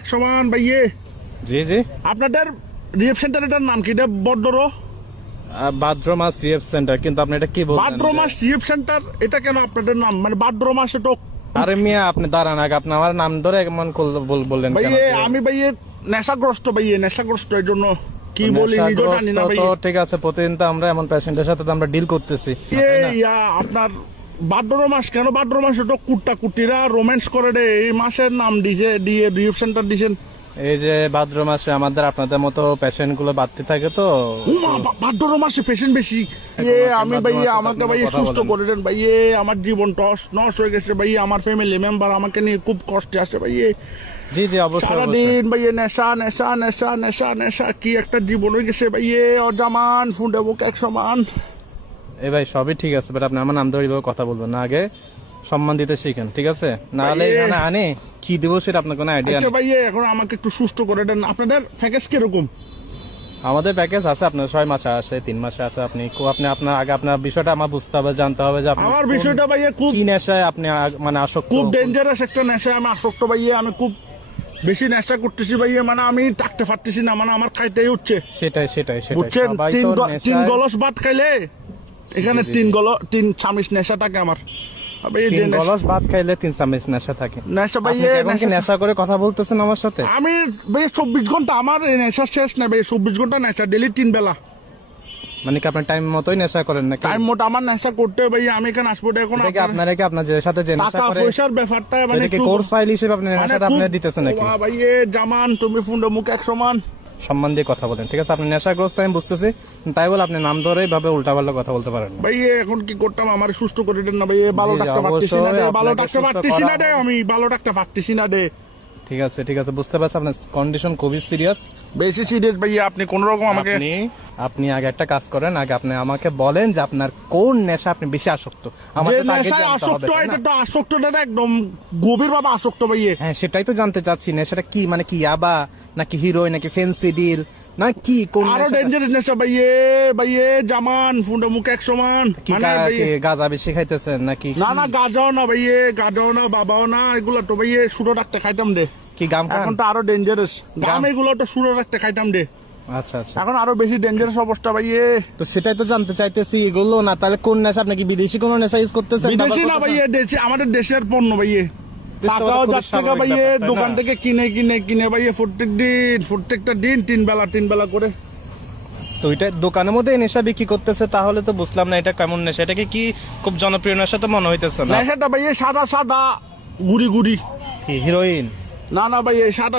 ভাইয়ে। জি জি। আপনাদের সেন্টারটার নাম কি? এটা বড্ডর ভাদ্র মাস রিএফ সেন্টার কিন্তু আপনি এটা কি বললেন ভাদ্র মাস রিহেপ সেন্টার এটা কেন আপনাদের নাম? মানে ভাদ্র মাস এটা আরে মিয়া আপনি দাঁড়ান আগে আপনি আমার নাম ধরে এমন বল- বললেন ভাইয়ে আমি ভাইয়ে নেশাগ্রস্ত ভাইয়ে নেশাগ্রস্ত এর জন্য কি বলি নিজেও জানি না ঠিক আছে প্রতিদিন তো আমরা এমন পেশেন্টের সাথে আমরা ডিল করতেছি। ইয়া আপনার ভাদ্র মাস কেন? ভাদ্র মাস এটা কুট্টা কুটিরা রোম্যান্স করে রে। এই মাসের নাম দিছে দিয়ে সেন্টার দিছেন। এই যে ভাদ্র মাসে আমাদের আপনাদের মতো পেশেন্টগুলো বাড়তে থাকে তো। ভাদ্র মাসে পেশেন্ট বেশি। এ আমি ভাদ্র ভাইয়ে মাসে আমাকে ভাই সুস্থ করে দেন ভাইয়ে। আমার জীবন টস নস হয়ে গেছে ভাইয়ে। আমার ফ্যামিলি মেম্বার আমাকে নিয়ে খুব কষ্টে আছে ভাইয়ে। জি জি অবশ্যই সারাদিন ভাইয়ে নেশা নেশা নেশা নেশা নেশা কি একটা জীবন হয়ে গেছে ভাইয়ে। অজামান ফুন্ডে বুক এক সমান এই ভাই সবই ঠিক আছে বাট আপনি আমার নাম ধরে এইভাবে কথা বলবেন না। আগে সম্মান দিতে শিখেন ঠিক আছে? না হলে এখানে আনে কি দিব সেটা আপনার কোনো আইডিয়া আচ্ছা ভাইয়ে এখন আমাকে একটু সুস্থ করে দেন। আপনাদের প্যাকেজ কীরকম? আমাদের প্যাকেজ আছে আপনার ছয় মাসে আসে তিন মাসে আছে আপনি কো- আপনি আপনার আগে আপনার বিষয়টা আমার বুঝতে হবে জানতে হবে যে আমার বিষয়টা ভাইয়ে খুব কি নেশায় আপনি মানে আসক্ত খুব ডেঞ্জারাস একটা নেশা আমি আসক্ত ভাইয়ে আমি খুব বেশি নেশা করতেছি ভাইয়ে মানে আমি থাকতে পারতেছি না মানে আমার খাইতেই উঠছে সেটাই সেটাই সেটাই। তিন নেশায়- গলস ভাত খাইলে এখানে তিন। গল তিন চামিচ নেশা থাকে আমার। আবে এই যে তিন নেশা- গলাস ভাত খাইলে তিন চামচ নেশা থাকে। নেশা আপনি ভাইয়ে কি এখন কি নেশা- নেশা করে কথা বলতেছেন আমার সাথে? আমি ভাই চব্বিশ ঘণ্টা আমার নেশা শেষ না ভাই চব্বিশ ঘণ্টা নেশা ডেলি তিন বেলা। মানে কি আপনার টাইম মতোই নেশা করেন টাইম আমার নেশা করতে ভাই আমি এখানে আসব এখন এটা আপনারা কি আপনার সাথে যে নেশা টাকা পয়সার ব্যাপারটা মানে এটা কি কোর্স ফাইল হিসেবে আপনি মানে নেশাটা আপনি দিতেছেন নাকি? ভাই এ জামান তুমি ফুন্ডে মুখ এক সমান। সম্মান দিয়ে কথা বলেন। ঠিক আছে আপনি নেশাগ্রস্ত আমি বুঝতেছি। তাই বলে আপনি নাম ধরে এইভাবে উল্টাপাল্টা কথা বলতে পারেন ভাই এখন কি করতাম? আমার সুস্থ করে দেন না ভাই ভালো ডাক্তার পারতেছি না ভালো ডাক্তার করা না রে আমি ভালো ডাক্তার পারতেছি না রে ঠিক আছে ঠিক আছে বুঝতে পারছি আপনার কন্ডিশন খুবই সিরিয়াস বেশি সিরিয়াস ভাইয়া আপনি কোন রকম আমাকে আপনি আপনি আগে একটা কাজ করেন আগে আপনি আমাকে বলেন যে আপনার কোন নেশা আপনি বেশি আসক্ত। আমার তো আগে আসক্ত এটা না? তো আসক্তটা একদম গভীর ভাবে আসক্ত ভাইয়ে হ্যাঁ সেটাই তো জানতে চাচ্ছি নেশাটা কি মানে কি ইয়াবা? নাকি হিরোইন নাকি ফেন্সিডিল না কি কোন আরও? ডেঞ্জারাস নেশা ভাইয়ে ভাইয়ে জামান ফুন্ডে মুখ এক সমান। মানে গাঁজা বেশি খাইতেছেন নাকি? না না গাজাও না ভাইয়ে গাজাও না বাবাও না এগুলো তো ভাইয়ে সুরো ডাক্তার খাইতাম দে। কি গাম এখন তো আরও ডেঞ্জারাস গাম? এগুলো তো সুরো ডাক্তার খাইতাম দে। আচ্ছা আচ্ছা। এখন আরও বেশি ডেঞ্জারাস অবস্থা ভাইয়ে। তো সেটাই তো জানতে চাইতেছি এগুলো না তাহলে কোন নেশা আপনি কি বিদেশি কোন নেশা ইউজ করতেছেন? বিদেশি না? ভাইয়ে দেশি আমাদের দেশের পণ্য ভাইয়ে। টাকাও ভাইয়ে দোকান থেকে কিনে কিনে কিনে ভাইয়ে প্রত্যেক দিন প্রত্যেকটা দিন তিন বেলা তিন বেলা করে। তো এটা দোকানের মধ্যে নেশা বিক্রি করতেছে তাহলে তো বুঝলাম না এটা কেমন নেশা। এটাকে কি খুব জনপ্রিয় নেশা তো মনে হইতেছে না? নেশাটা ভাইয়ে সাদা সাদা গুড়ি গুড়ি। হিরোইন না না ভাইয়ে সাদা